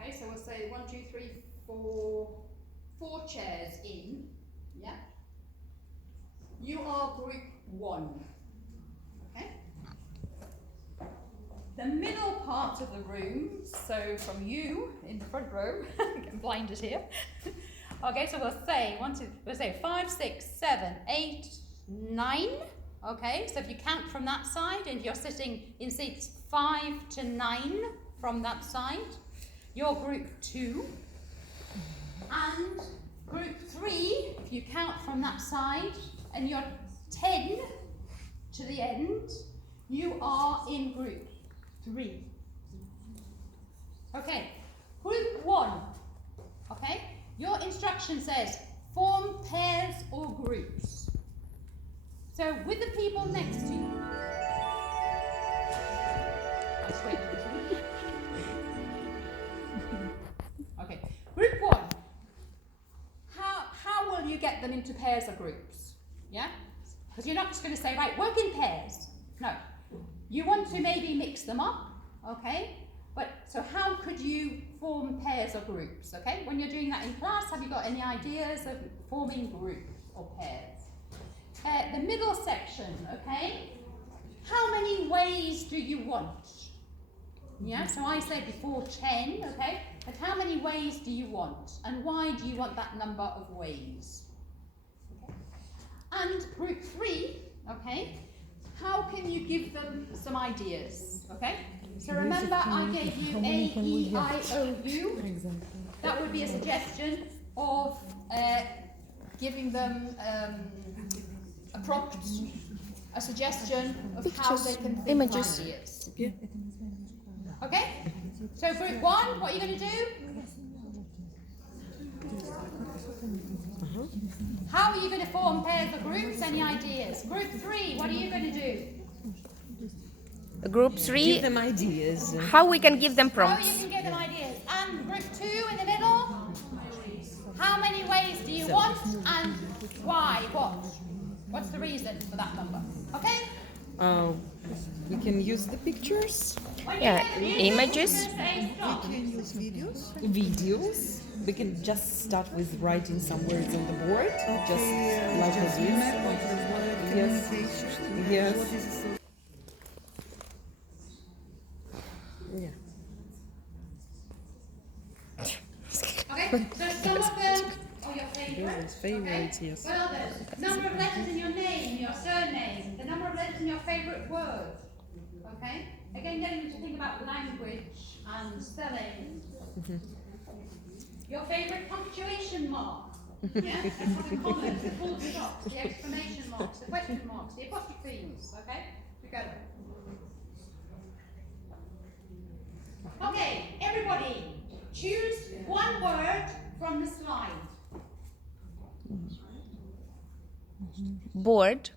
Okay, so we'll say 1, 2, 3, 4, 4 chairs in, yeah? You are group 1, okay? The middle part of the room, so from you in the front row, getting blinded here. Okay, so we'll say we'll say 5, 6, 7, 8, 9. Okay, so if you count from that side, and you're sitting in seats 5 to 9 from that side, you're group 2. And group 3, if you count from that side, and you're 10 to the end, you are in group 3. Okay, group 1. Okay, your instruction says form pairs or groups. So with the people next to you. Okay, group 1. How will you get them into pairs or groups? Yeah? Because you're not just going to say, right, work in pairs. No. You want to maybe mix them up, okay? But so how could you form pairs or groups, okay? When you're doing that in class, have you got any ideas of forming groups or pairs? The middle section, okay? How many ways do you want? Yeah, so I said before 10, okay? But how many ways do you want? And why do you want that number of ways? Okay. And group 3, okay? How can you give them some ideas, okay? So remember I gave you A, E, I, O, U. That would be a suggestion of giving them a prompt, a suggestion of how they can think images. Ideas. Okay? So group 1, what are you going to do? How are you going to form pairs or groups? Any ideas? Group 3, what are you going to do? Group 3. Give them ideas. How we can give them How prompts? you can give them ideas. And group 2 in the middle? How many ways do you want and why? What? What's the reason for that number? Okay? We can use the pictures. Yeah, images. We can use videos. Videos. We can just start with writing some words on the board. Just like Just this. remember the word Yes. communication. Yes. What is it? Yeah. Okay, so some of them are your Favorites, favourites. Okay? yes. What are those? Number of letters in your name, your surname, the number of letters in your favourite word. Okay? Again, getting you to think about language and spelling. Your favourite punctuation mark. Yeah? The commas, the full stops, the exclamation marks, the question marks, the apostrophes. Okay? Together. Okay, everybody, choose one word from the slide. Board.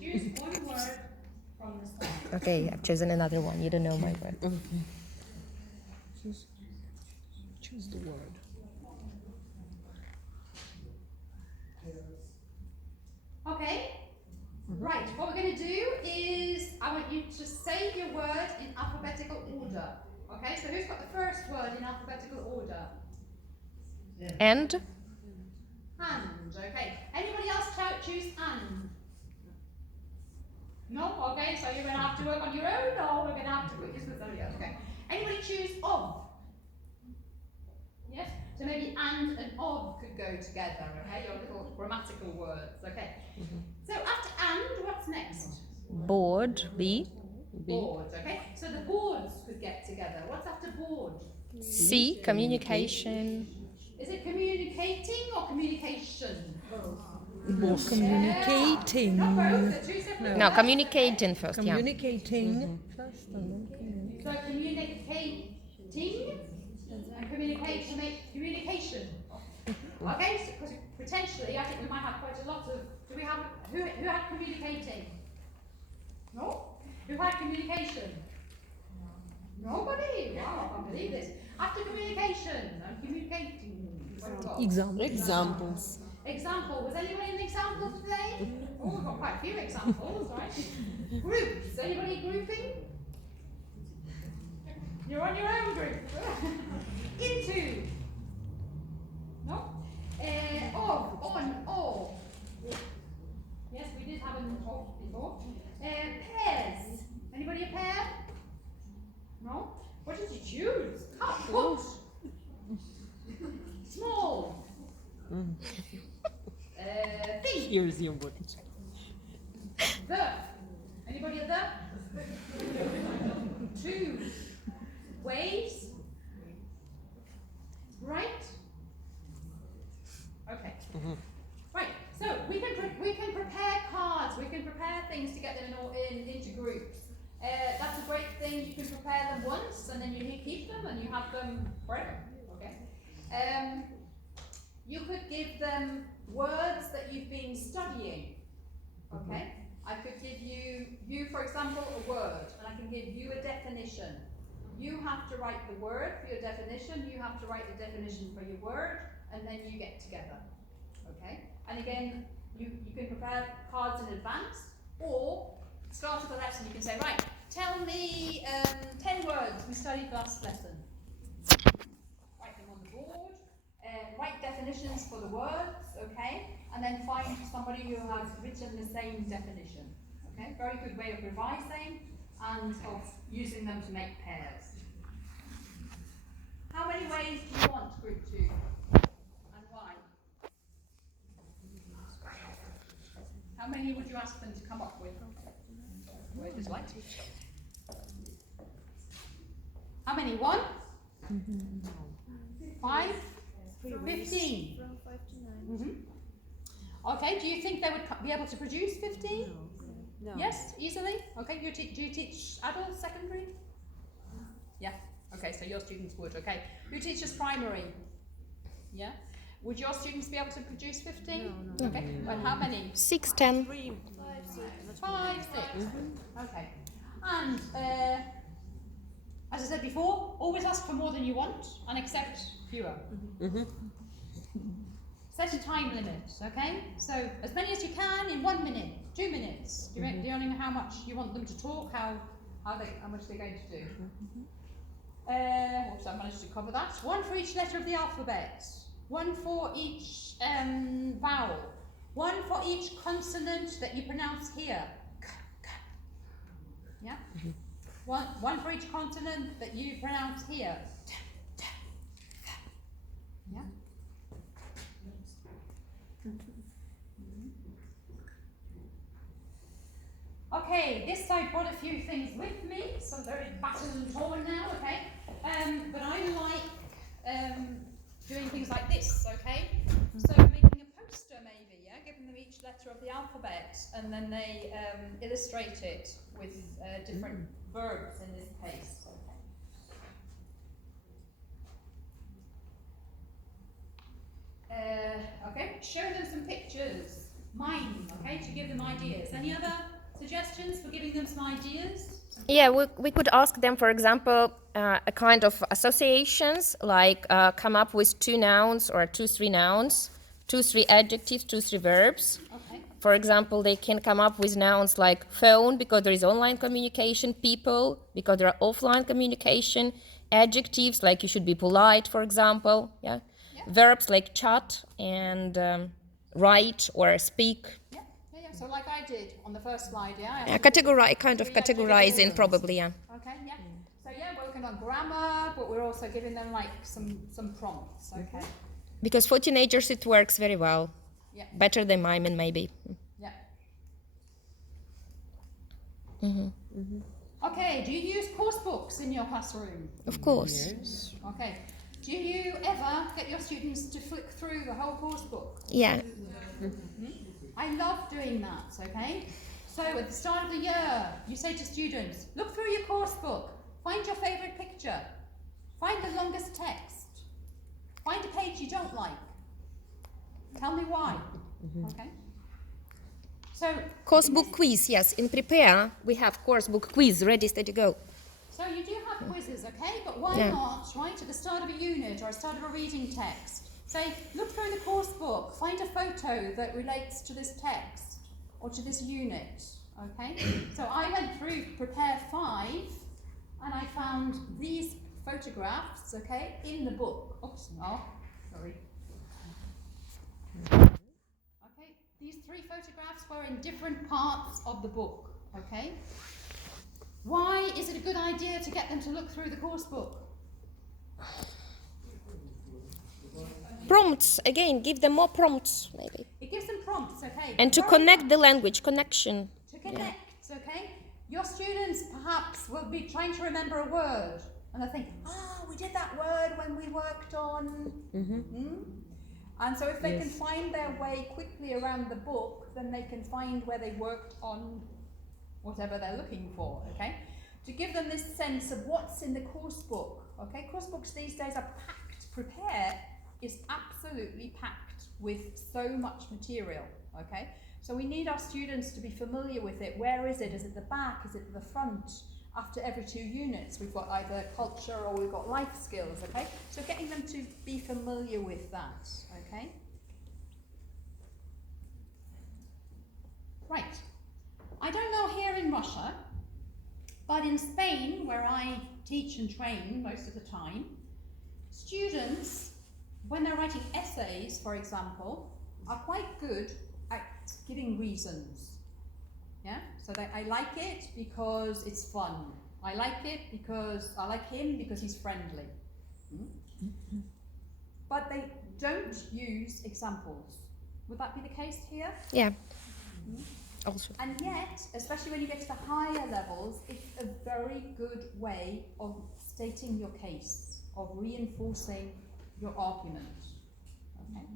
Choose one word from the slide. Okay, I've chosen another one. You don't know my word. Okay. Choose the word. Okay? Right, what we're going to do is I want you to say your word in alphabetical order. Okay, so who's got the first word in alphabetical order? And And, okay. Anybody else choose and? No? Okay, so you're going to have to work on your own, or we're going to have to put you with somebody else. Okay. Anybody choose of? Yes? So maybe and of could go together, okay? Your little grammatical words, okay? So after and, what's next? board. B. Boards, okay? So the boards could get together. What's after board? C. Communication. Is it communicating or communication? Both. Communicating. Not both, they're two separate No, words. communicating first. Yeah. Communicating first and then communicating. So communicating and communication. Okay, so because potentially I think we might have quite a lot of. Do we have who had communicating? No? Who had communication? Nobody. Wow, I can't believe this. After communication and communicating. Examples. Example. Was anyone in the example today? Oh, we've got quite a few examples, right? Groups. Anybody grouping? You're on your own group. Choose. Cut. Put. Small. Thing. Here's your word. The. Anybody at the? Two. Ways. Right. Okay. Right. So we can prepare cards. We can prepare things to get them into groups. That's a great thing. You can prepare them once, and then you keep them, and you have them forever. Okay. You could give them words that you've been studying. Okay. I could give you for example, a word, and I can give you a definition. You have to write the word for your definition. You have to write the definition for your word, and then you get together. Okay. And again, you can prepare cards in advance, or start of the lesson. You can say, right, tell me 10 words we studied last lesson. Write them on the board. Write definitions for the words, okay? And then find somebody who has written the same definition. Okay? Very good way of revising and of using them to make pairs. How many ways do you want group 2? And why? How many would you ask them to come up with? Where is light? How many? 1? 5? 15? From 5 to 9. Okay, do you think they would be able to produce 15? No. Yes, easily? Okay, do you teach adult secondary? Yeah, okay, so your students would, okay. Who teaches primary? Yeah? Would your students be able to produce 15? No. Okay, well, how many? 6, 10. 5, 6. Okay. And, as I said before, always ask for more than you want and accept fewer. Set a time limit, okay? So, as many as you can in 1 minute, 2 minutes. Do you know how much you want them to talk, how much they're going to do? Oops, I managed to cover that. 1 for each letter of the alphabet. 1 for each vowel. 1 for each consonant that you pronounce here. Yeah? One for each consonant that you pronounce here. Yeah? Okay, this I brought a few things with me, so they're battered and torn now, okay? But I like doing things like this, okay? So making a poster maybe, yeah? Giving them each letter of the alphabet, and then they illustrate it with different verbs in this case. Okay, show them some pictures. Mine, okay, to give them ideas. Any other suggestions for giving them some ideas? Yeah, we could ask them, for example, a kind of associations, like come up with 2 nouns or 2, 3 nouns, 2, 3 adjectives, 2, 3 verbs. Okay. For example, they can come up with nouns like phone, because there is online communication, people, because there are offline communication, adjectives like you should be polite, for example, yeah. Verbs like chat and write or speak. Yeah. So like I did on the first slide, yeah? Categorizing probably, yeah. Okay, yeah. So yeah, working on grammar, but we're also giving them like some prompts, okay? Because for teenagers it works very well. Yeah. Better than miming maybe. Yeah. Okay, do you use course books in your classroom? Of course. Yes. Okay. Do you ever get your students to flick through the whole course book? Yeah. I love doing that, okay? So at the start of the year, you say to students, look through your course book, find your favourite picture, find the longest text, find a page you don't like. Tell me why, okay? So Course book quiz, yes. In Prepare, we have course book quiz, ready, steady, go. So you do have quizzes, okay? But why Yeah. not, right, at the start of a unit or at the start of a reading text, say, look through the course book, find a photo that relates to this text or to this unit, okay? So I went through Prepare 5 and I found these photographs, okay, in the book. Oops, no, sorry. Okay, these 3 photographs were in different parts of the book, okay? Why is it a good idea to get them to look through the course book? Prompts, again, give them more prompts, maybe. It gives them prompts, okay? And to Very connect much. the language, connection. To connect, okay? Your students perhaps will be trying to remember a word and they'll think, we did that word when we worked on. And so if they can find their way quickly around the book, then they can find where they worked on whatever they're looking for, okay? To give them this sense of what's in the course book, okay? Course books these days are packed. Prepare is absolutely packed with so much material, okay? So we need our students to be familiar with it. Where is it? Is it the back? Is it the front? After every 2 units, we've got either culture or we've got life skills, okay? So getting them to be familiar with that, okay? Right. I don't know here in Russia, but in Spain, where I teach and train most of the time, students, when they're writing essays, for example, are quite good at giving reasons. Yeah, so I like it because it's fun. I like it because I like him because he's friendly. But they don't use examples. Would that be the case here? Yeah. Also. And yet, especially when you get to the higher levels, it's a very good way of stating your case, of reinforcing your argument. Okay.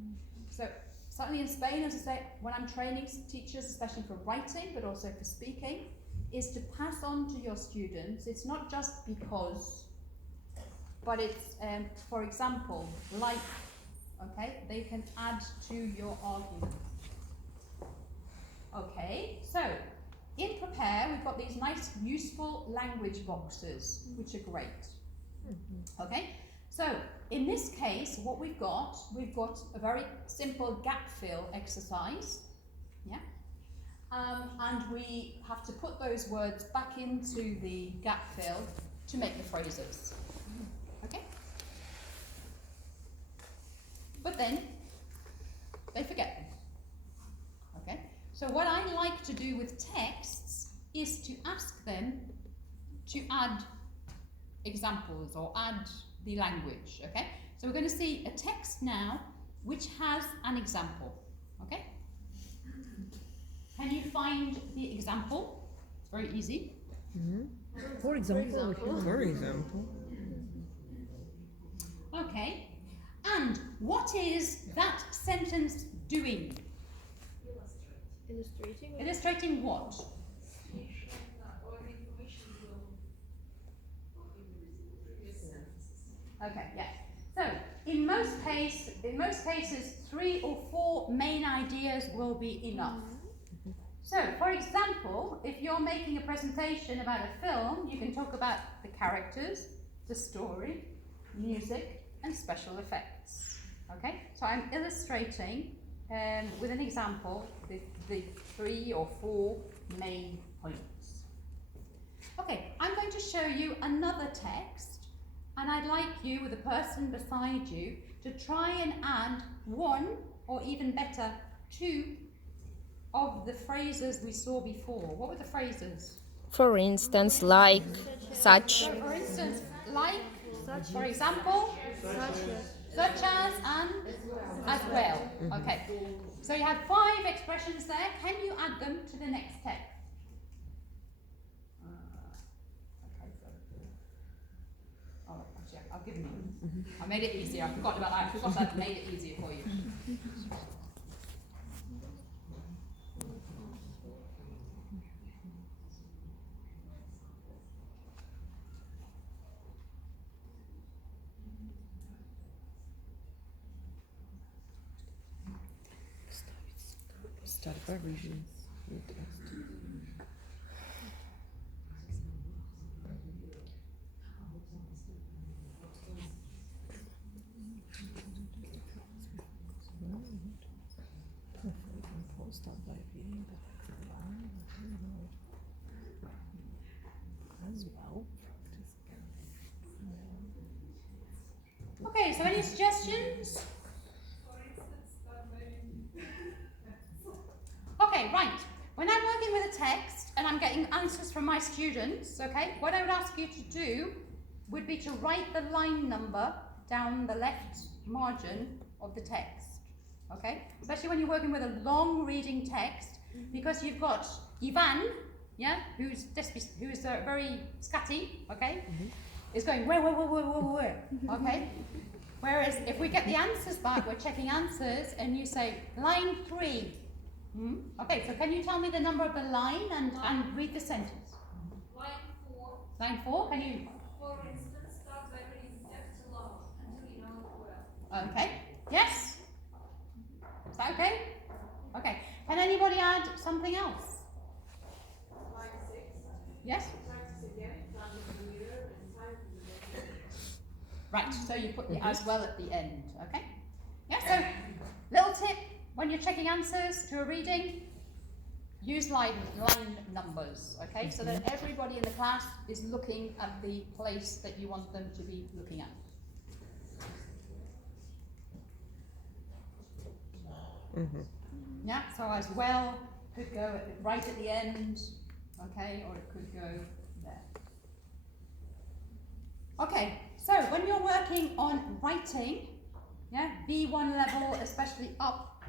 So certainly in Spain, as I say, when I'm training teachers, especially for writing, but also for speaking, is to pass on to your students. It's not just because, but it's, for example, like, okay, they can add to your argument. Okay, so in Prepare, we've got these nice, useful language boxes, which are great. Okay, so in this case, what we've got a very simple gap fill exercise, yeah, and we have to put those words back into the gap fill to make the phrases, okay? But then they forget them, okay? So what I like to do with texts is to ask them to add examples or add the language, okay? So we're going to see a text now which has an example, okay? Can you find the example? It's very easy. For example. For example. Okay. And what is that sentence doing? Illustrating. Illustrating what? Okay, yeah. So in most cases, 3 or 4 main ideas will be enough. So, for example, if you're making a presentation about a film, you can talk about the characters, the story, music, and special effects. Okay, so I'm illustrating with an example the 3 or 4 main points. Okay, I'm going to show you another text, and I'd like you, with the person beside you, to try and add 1 or even better 2 of the phrases we saw before. What were the phrases? For instance, like, such. So for instance, like, for example, such as, and as well. Okay. So you had 5 expressions there. Can you add them to the next text? Okay, so. Oh, actually, I'll give them. I made it easier. I forgot about that. I forgot that. Made it easier for you. Start by regions. Start by reading as well. Okay, so any suggestions? Okay, right. When I'm working with a text and I'm getting answers from my students, okay, what I would ask you to do would be to write the line number down the left margin of the text, okay? Especially when you're working with a long reading text, because you've got Ivan, yeah, who's very scatty, okay, is going where, okay? Whereas if we get the answers back, we're checking answers, and you say line 3. Okay, so can you tell me the number of the line and read the sentence? Line 4. Line 4, can you? For instance, start by reading the text aloud until you know it well. Okay, yes? Is that okay? Okay, can anybody add something else? Line 6. Yes? Practice again, down the mirror and type in the next. Right, so you put the as well at the end, okay? Yeah, so little tip, when you're checking answers to a reading, use line numbers, okay? So that everybody in the class is looking at the place that you want them to be looking at. Yeah, so as well could go right at the end, okay, or it could go there. Okay, so when you're working on writing, yeah, B1 level, especially up,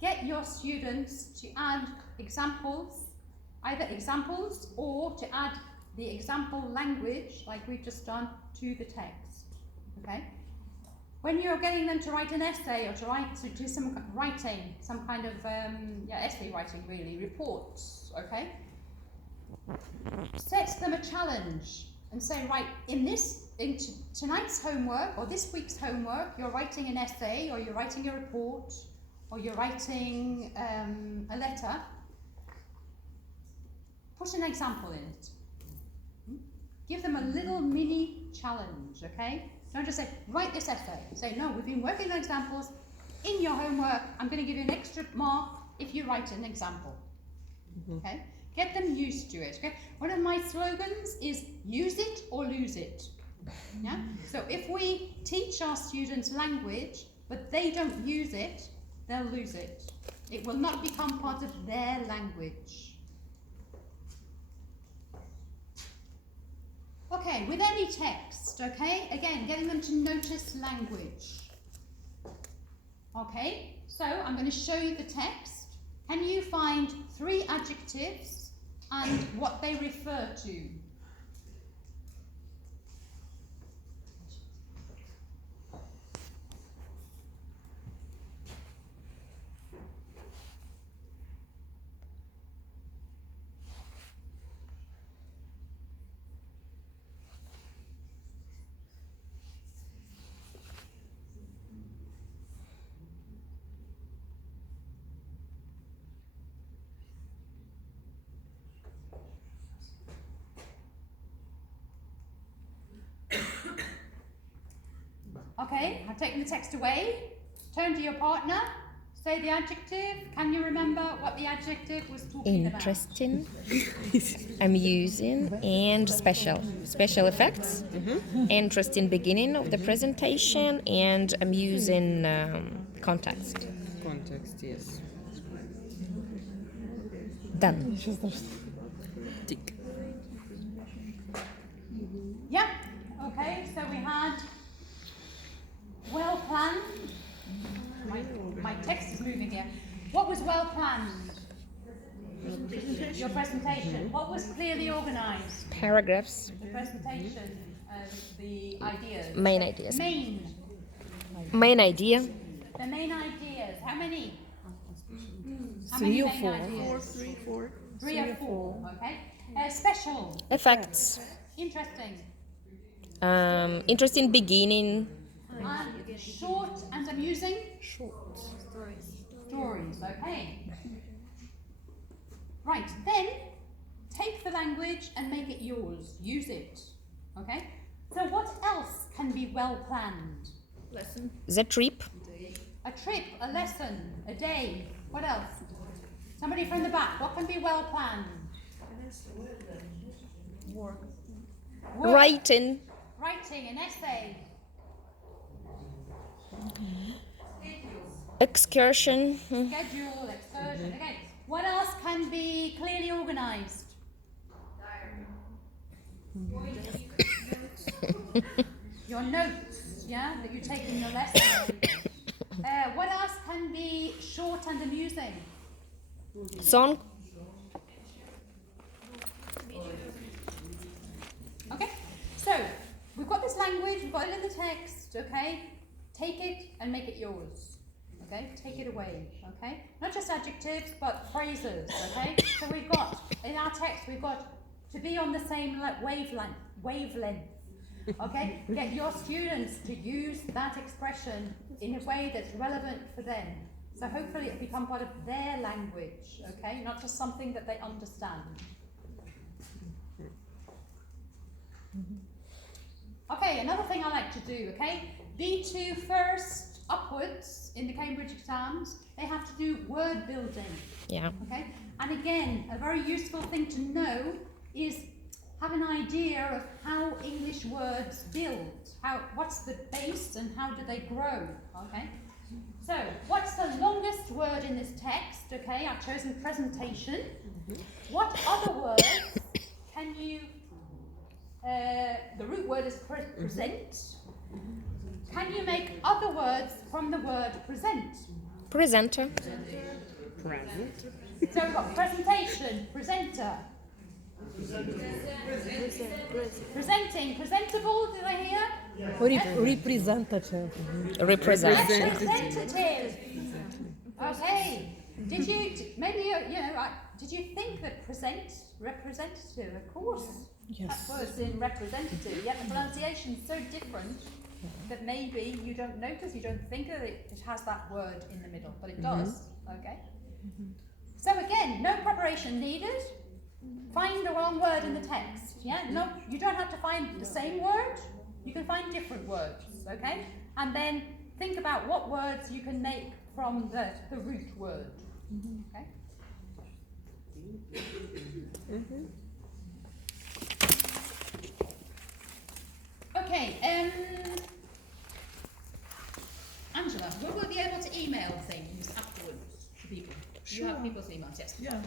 get your students to add examples, either examples or to add the example language, like we've just done, to the text, okay? When you're getting them to write an essay or to do some writing, some kind of essay writing really, reports, okay? Set them a challenge and say, right, in tonight's homework or this week's homework, you're writing an essay or you're writing a report or you're writing a letter. Put an example in it. Give them a little mini challenge, okay? Don't just say, write this essay. Say, no, we've been working on examples. In your homework, I'm going to give you an extra mark if you write an example. Okay? Get them used to it. Okay? One of my slogans is use it or lose it. Yeah? So if we teach our students language, but they don't use it, they'll lose it. It will not become part of their language. Okay, with any text, okay? Again, getting them to notice language. Okay, so I'm going to show you the text. Can you find 3 adjectives and what they refer to? Okay, I've taken the text away. Turn to your partner. Say the adjective. Can you remember what the adjective was talking Interesting, amusing, and special. Special effects, interesting beginning of the presentation, and amusing context. Context, yes. Done. Tick. Yeah, okay, so we had well planned. My text is moving here. What was well planned? Your presentation. What was clearly organized? Paragraphs, The presentation, the ideas. main ideas. Main idea. The main ideas. How many? How 3 many or main 4? ideas? 4. 3 or 4. Okay. Special. Effects. Interesting. Interesting beginning. Short and amusing. Short. Stories. Okay. Right. Then take the language and make it yours. Use it. Okay. So what else can be well planned? The trip. A trip, a lesson, a day. What else? Somebody from the back. What can be well planned? Work. Writing. Writing, an essay. Excursion. Schedule, excursion. Okay. What else can be clearly organized? your notes, yeah, that you take in your lesson. What else can be short and amusing? Song. Okay, so we've got this language, we've got it in the text, okay? Take it and make it yours, okay? Take it away, okay? Not just adjectives, but phrases, okay? So we've got, in our text, we've got to be on the same wavelength, okay? Get your students to use that expression in a way that's relevant for them. So hopefully it'll become part of their language, okay? Not just something that they understand. Okay, another thing I like to do, okay? B2 first upwards in the Cambridge exams, they have to do word building, Yeah. okay? And again, a very useful thing to know is have an idea of how English words build. What's the base and how do they grow, okay? So, what's the longest word in this text, okay? I've chosen presentation. What other words can you the root word is present. Can you make other words from the word present? Presenter. Present. So we've got presentation, presenter. Presenting, presentable, did I hear? Representative. Represent. Representative. Okay. Did you, maybe, did you think that representative, of course. Yes. That word's in representative, yet the pronunciation's so different that maybe you don't notice, you don't think that it has that word in the middle, but it does, okay? So again, no preparation needed. Find the wrong word in the text, yeah? No, you don't have to find the same word, you can find different words, okay? And then think about what words you can make from the root word, okay? Okay, Angela, will we be able to email things afterwards to people? You have people's emails, yes. Yeah.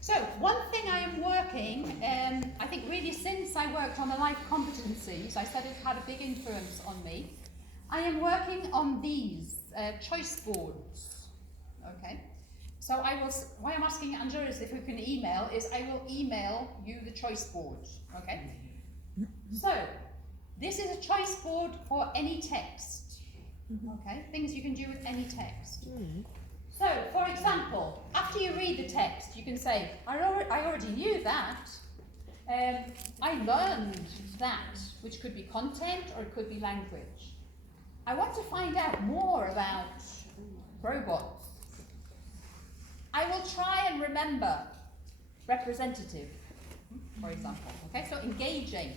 So, one thing I am working, I think really since I worked on the life competencies, I said it had a big influence on me. I am working on these choice boards, okay? So why I'm asking Angela is if we can email, is I will email you the choice board, okay? So, this is a choice board for any text, okay? Things you can do with any text. So, for example, after you read the text, you can say, I already knew that. I learned that, which could be content or it could be language. I want to find out more about robots. I will try and remember representative, for example. Okay, so engaging.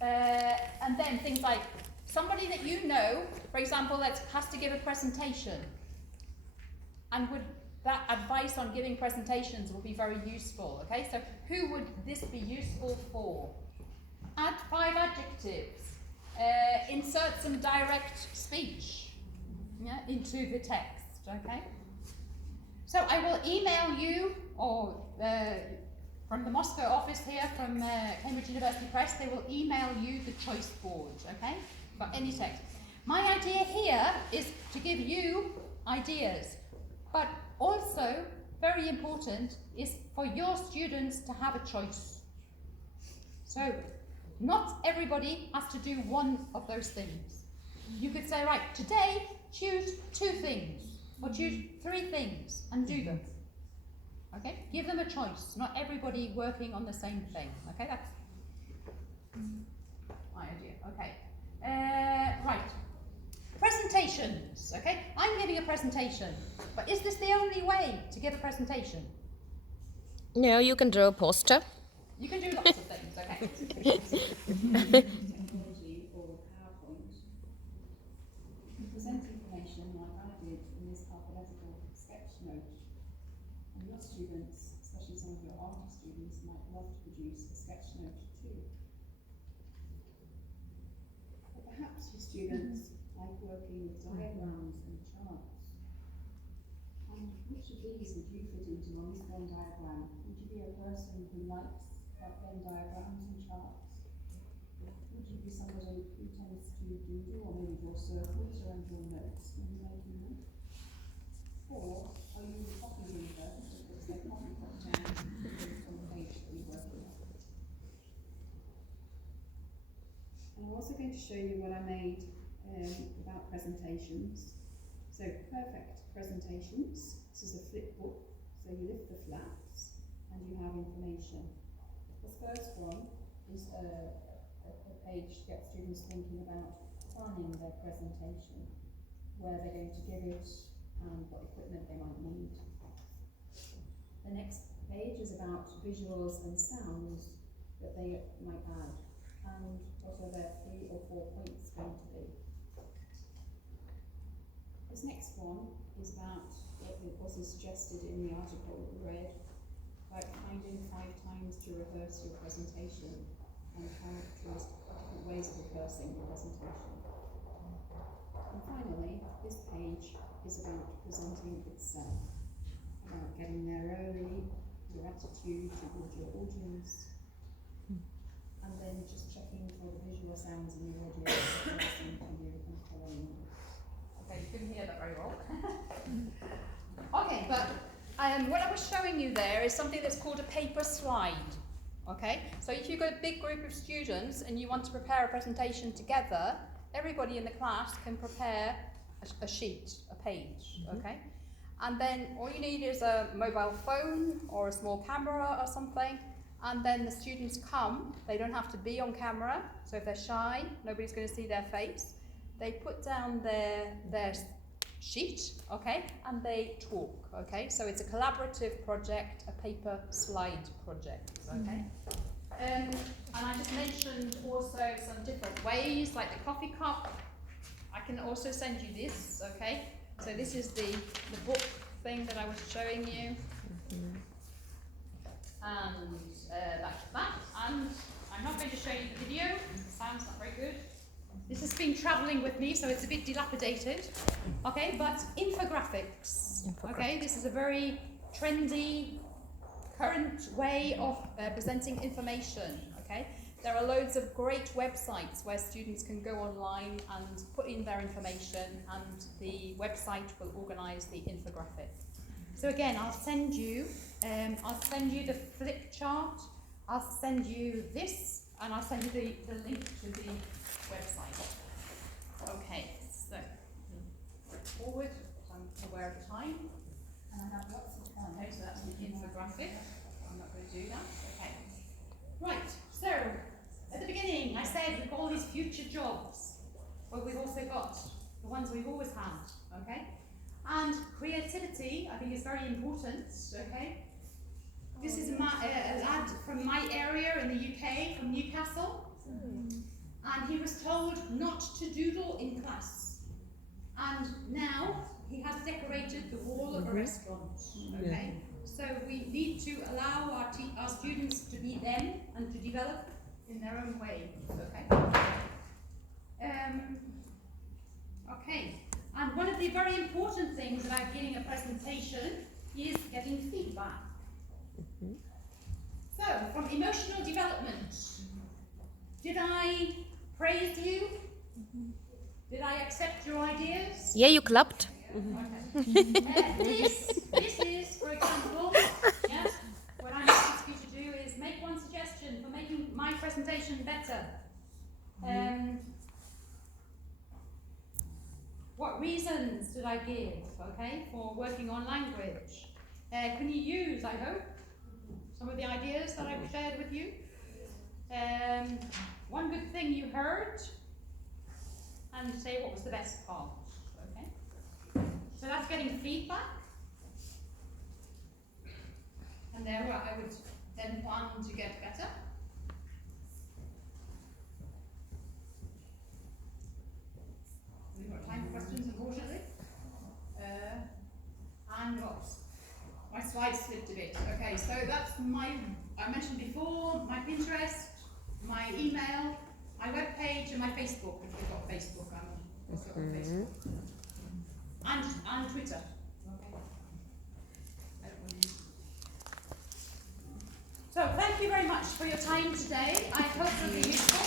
And then things like somebody that you know, for example, that has to give a presentation. And would that advice on giving presentations will be very useful. Okay, so who would this be useful for? Add 5 adjectives. Insert some direct speech, yeah, into the text. Okay. So I will email you, or from the Moscow office here, from Cambridge University Press, they will email you the choice board. Okay, for any text. My idea here is to give you ideas. But also, very important, is for your students to have a choice. So, not everybody has to do one of those things. You could say, right, today, choose 2 things, or choose 3 things, and do them. Okay? Give them a choice, not everybody working on the same thing. Okay, that's my idea. Okay. Right. Presentations, okay? I'm giving a presentation, but is this the only way to give a presentation? No, you can draw a poster. You can do lots of things, okay? Technology or PowerPoint. You present information like I did in this alphabetical sketch note. And your students, especially some of your art students, might love to produce a sketch note too. But perhaps your students like working with diagrams and charts. And which of these would you fit into on this Venn diagram? Would you be a person who likes Venn diagrams and charts? Would notes when you're making them? Or are you a copy reader that puts their copy cup down on the page that you're working on? And I'm also going to show you what I made about presentations. So perfect presentations. This is a flip book. So you lift the flaps and you have information. The first one is a page to get students thinking about planning their presentation, where they're going to give it and what equipment they might need. The next page is about visuals and sounds that they might add, and what are their 3 or 4 points going to be. This next one is about what was suggested in the article that we read, about finding 5 times to rehearse your presentation and how to choose different ways of rehearsing your presentation. And finally, this page is about presenting itself, about getting there early, your attitude towards your audience, and then just checking for the visual sounds in your audience and listening to you and following you. Okay, you couldn't hear that very well. Okay, but what I was showing you there is something that's called a paper slide. Okay, so if you've got a big group of students and you want to prepare a presentation together, everybody in the class can prepare a sheet, a page, okay? And then all you need is a mobile phone or a small camera or something, and then the students come. They don't have to be on camera, so if they're shy, nobody's going to see their face. They put down their sheet, okay, and they talk, okay? So it's a collaborative project, a paper slide project, okay? And I just mentioned also some different ways, like the coffee cup. I can also send you this, okay? So this is the book thing that I was showing you. And like that. And I'm not going to show you the video, the sound's not very good. This has been travelling with me, so it's a bit dilapidated. Okay, but infographics. Okay, this is a very trendy, current way of presenting information. Okay, there are loads of great websites where students can go online and put in their information, and the website will organise the infographic. So again, I'll send you the flip chart. I'll send you this, and I'll send you the link to the website. Okay, so forward. I'm aware of time, and I have lots of fun. Okay, so that's the infographic. I'm not going to do that. Okay. Right. So at the beginning, I said we've got all these future jobs. Well, we've also got the ones we've always had. Okay. And creativity, I think, is very important. Okay. This is an ad from my area in the UK, from Newcastle. And he was told not to doodle in class. And now he has decorated the wall of a restaurant. Okay? So we need to allow our students to be them and to develop in their own way. Okay? Okay. And one of the very important things about giving a presentation is getting feedback. So, from emotional development, did I praise you? Did I accept your ideas? Yeah, you clapped. Okay. This is, for example, yes, what I'm asking you to do is make one suggestion for making my presentation better. What reasons did I give, okay, for working on language? Can you use, I hope, some of the ideas that I've shared with you? One good thing you heard, and say what was the best part, okay? So that's getting feedback. And there I would then plan to get better. We've got time for questions, unfortunately. And what? My slides slipped a bit. Okay, so that's I mentioned before, my Pinterest, my email, my webpage, and my Facebook, if you've got Facebook. I'm also on Facebook. And Twitter. Okay. So thank you very much for your time today. I hope it was useful.